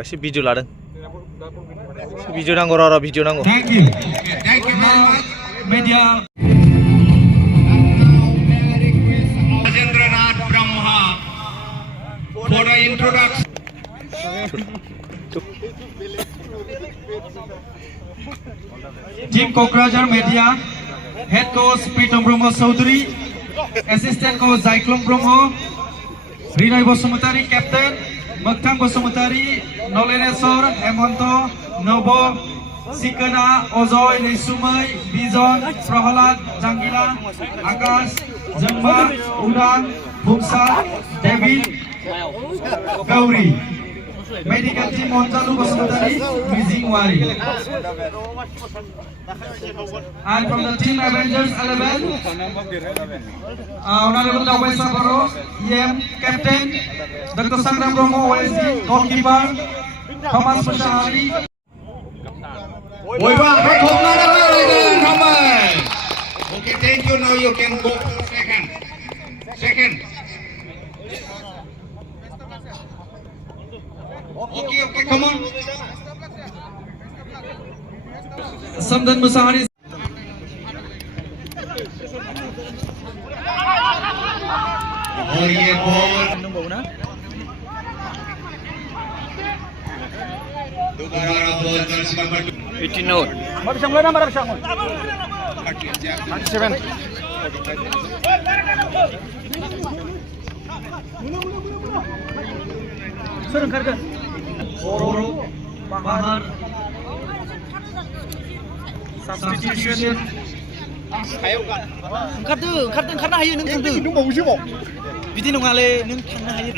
एसे video लादों video नांगौ र video नांगौ Thank you very much media Rajendranath Brahma for the introduction Team Kokrajhar Media Head Coach Pritam Brahma Chaudhary Assistant Coach Jaiklong Brahma Rinay Bosumutari Captain Mokhtar Bosumutari Noleneswar Hemanto Nobo Sikana Ozoy Resumai Bijon Prahalad Jangila Akash Jangma Udang Bumsa David Gauri Medical Team Monjalu Bosumutari Mizing Wari and from the Team Avengers 11 Honorable Dawai Sabaro EM Captain Dr. Sangram Romo OSD Goalkeeper Thomas Mushahari Oiwa Hekoma Thomas. Okay, thank you. Now you can go second. Okay, come on. Samdan Musahari. और ये ball दोबारा ball Jersey number 18 out sir ओंखारगोन बर' बाहार substitution ओंखारनो हायो नों थांदो बिदि नङालै नों थांनो हायो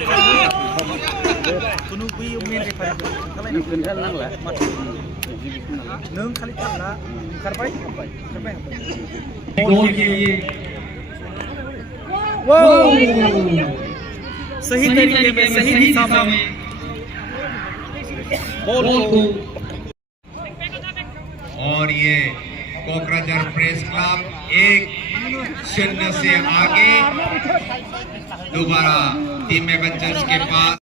खुनु बै मेन रेफारिखौ नांला नों खालि थांना ओंखारबाय गोल के लिए सही तरीके में सही दिशा में बॉल को और ये कोकराझार प्रेस क्लब 1-0 से आगे दोबारा टीम एवेंजर्स के पास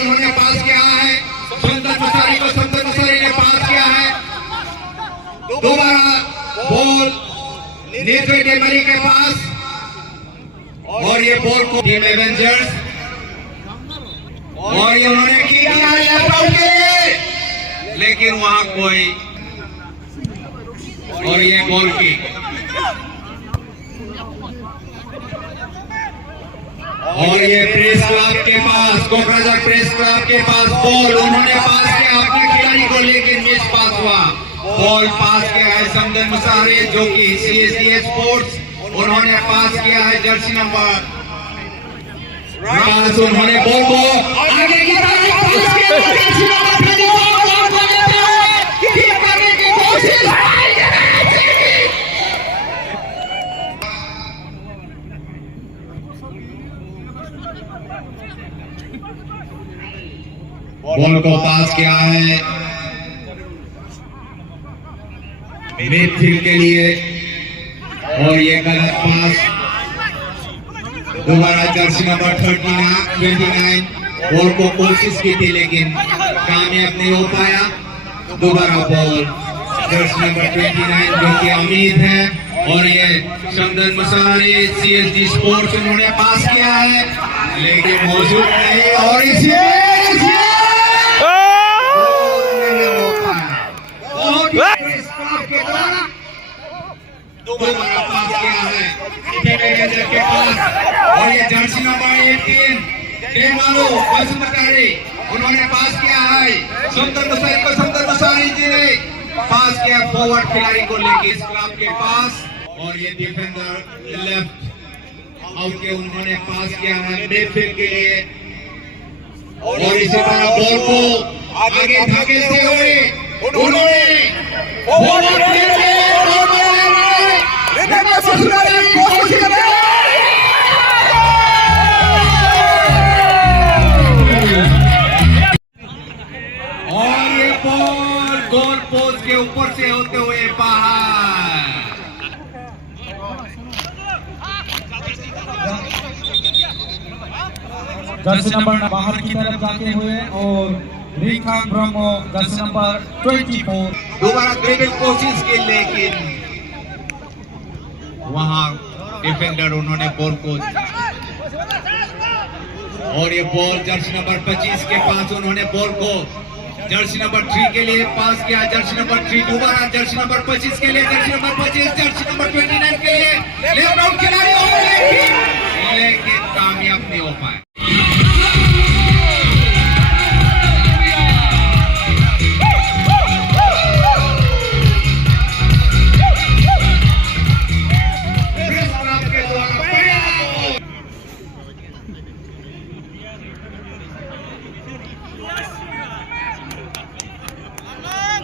उन्होंने पास किया है सुंदर मुसारी को सुंदर मुसारी ने पास किया है दोबारा बॉल निजोई डेमरी के पास और ये बॉल को टीम एवेंजर्स और ये उन्होंने किया लेकिन वहां कोई और ये गोल की और ये प्रेस क्लब के पास कोकराझार प्रेस क्लब के पास बॉल उन्होंने पास किया अपने खिलाड़ी को लेकिन मिस पास हुआ बॉल पास किया है समदन मुसारी जो कि CSDA स्पोर्ट्स उन्होंने पास किया है जर्सी नंबर उन्होंने बॉल को आगे की तरफ बॉल को पास किया है मिडफील्ड के लिए और ये गलत पास दोबारा जर्सी नंबर 29 बॉल को कोशिश की थी लेकिन कामयाब नहीं हो पाया दोबारा बॉल जर्सी नंबर 29 जो कि अमीर है और ये समदन मुसारी CSD स्पोर्ट्स उन्होंने पास किया है लेकिन मौजूद नहीं और इसे दोबारा पास किया है के पास और ये जर्सी नंबर 18 डेमालो बसुमतारी उन्होंने पास किया है सुंदर मुसारी को। सुंदर मुसारी जी ने पास किया फॉरवर्ड खिलाड़ी को लेके इस क्लब के पास। और ये डिफेंडर लेफ्ट आउट के उन्होंने पास किया है मिडफील्ड के लिए। और इसी तरह बॉल को आगे धकेलते हुए उन्होंने फॉरवर्ड कोशिश करें। और ये बॉल गोल पोस्ट के ऊपर से होते हुए बाहर। जर्सी नंबर बाहर की तरफ जाते हुए और रिखान ब्रह्मो जर्सी नंबर 24 दोबारा ड्रिबल कोशिश की, लेकिन वहां डिफेंडर उन्होंने बॉल को। और ये बॉल जर्सी नंबर 25 के पास उन्होंने बॉल को जर्सी नंबर 3 के लिए पास किया। जर्सी नंबर 3 दोबारा जर्सी नंबर 25 के लिए। जर्सी नंबर 25 जर्सी नंबर 29 के लिए लेफ्ट आउट खिलाड़ी, लेकिन कामयाब नहीं हो पाए।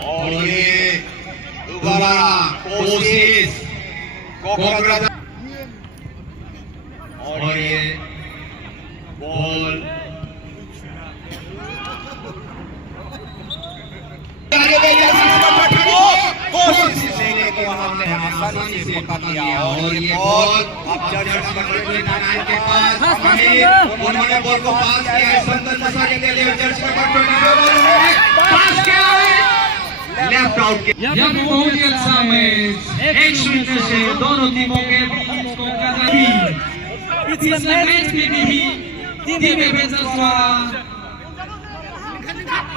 और ये दोबारा कोशिश कोकराझार। और ये बॉल कोशिश लेके हमने आसानी से पकड़ लिया। और ये बॉल अब जर्सी नंबर 29 के पास उन्होंने बॉल को पास किया है सुंदर मुसारी के लिए। जर्सी नंबर 29 पास किया लेफ्ट आउट के। यह बहुत ही अच्छा मैच, एक शून्य से दोनों टीमों के बीच इस मैच में भी टीमें बेतरफा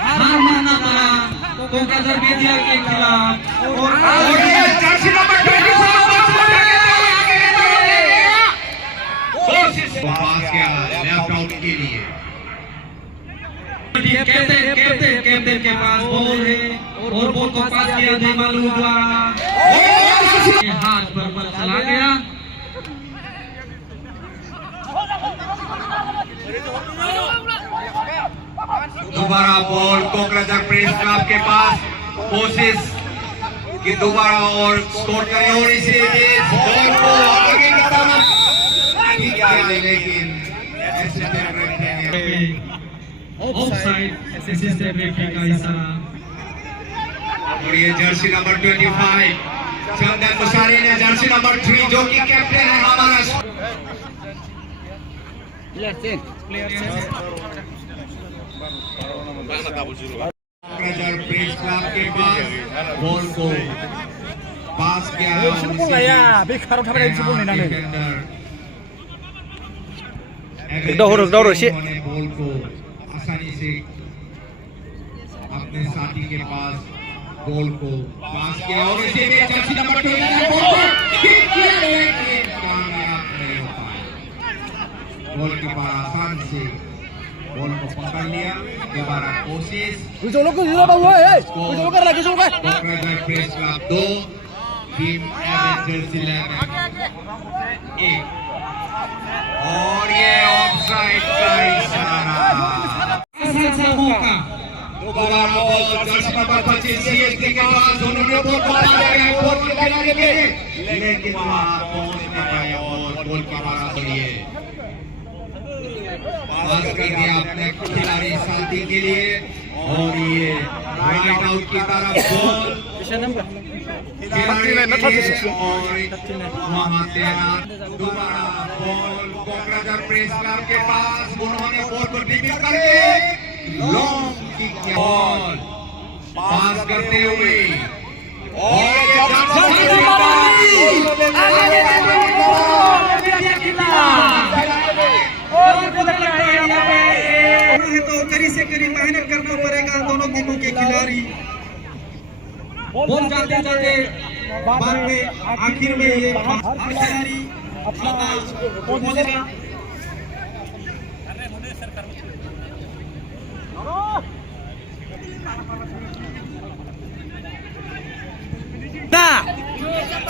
हार माना पड़ा कोकराझार बेतिया के खिलाफ। और जर्सी नंबर 27 कोशिश पास किया लेफ्ट आउट के लिए। कैप्टन के पास बॉल है और बॉल को पास किया देवालू द्वारा, हाथ पर बल चला गया। दोबारा बॉल कोकराझार प्रेस क्लब के पास, कोशिश कि दोबारा और स्कोर करें। और इसे बॉल को आगे की तरफ किया, लेकिन ऑफसाइड असिस्टेंट रेफरी का इशारा। और ये जर्सी नंबर 25 चंदन मुसारी ने जर्सी नंबर 3 जो कि कैप्टन है हमारा कोकराझार प्रेस क्लब के पास बॉल को पास किया है। बॉल को आसानी से अपने साथी के पास बॉल को पास किया। और इसे जर्सी नंबर 29 बॉल को किक किया, लेकिन कामयाब नहीं हो पाया। बॉल के पास आसान से बॉल को पकड़ लिया। दोबारा कोशिश Kokrajhar press club 2 team Avengers 11 1। और ये ऑफसाइड का इशारा। दोबारा बॉल जर्सी नंबर 25 सीएसके के पास, उन्होंने बॉल को पास किया बॉल के खिलाड़ी के लिए, लेकिन वहां पहुंच नहीं पाया और बॉल के पास लिए पास कर दिया अपने खिलाड़ी साथी के लिए। और ये राइट आउट की तरफ बॉल वहां से दोबारा बॉल कोकराझार प्रेस क्लब के पास, उन्होंने बॉल को ड्रिबल करके लॉन्ग किक किया, बॉल पास करते हुए तो करी से करी मेहनत करना पड़ेगा दोनों टीमों के खिलाड़ी। बॉल जाते जाते बाद में आखिर में ये खिलाड़ी अपना पहुंचेगा।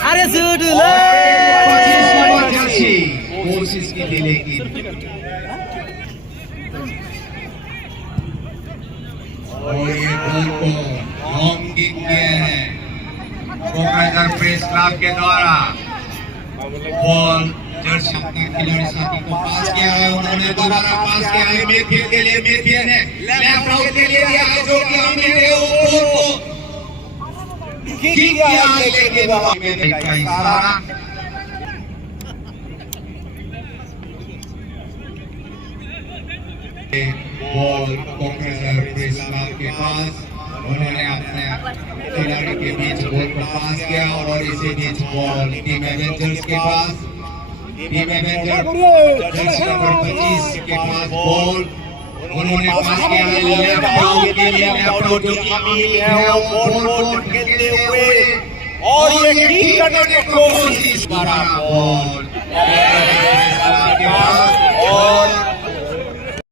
अरे सूट कोशिश की थी लेकिन और ये बॉल को लॉन्ग किक किया है कोकराझार प्रेस क्लब के द्वारा। बॉल जर्सी अपने खिलाड़ी साथी को पास किया है, उन्होंने दोबारा पास किया है मेथी के लिए। मेथी ने लेफ्ट आउट के लिए दिया है जो कि अमित है वो बॉल को किक किया है लेकिन मेथी का इशारा। बॉल कोकराझार प्रेस क्लब के पास, उन्होंने अपने खिलाड़ी के बीच बॉल को पास किया और इसी बीच बॉल टीम एवेंजर्स के पास। टीम एवेंजर्स जर्सी नंबर 25 के पास बॉल उन्होंने पास किया है लेफ्ट आउट के लिए। लेफ्ट आउट जो अमीर है वो बॉल को खेलते हुए और ये किक करने की कोशिश कर रहा है। बॉल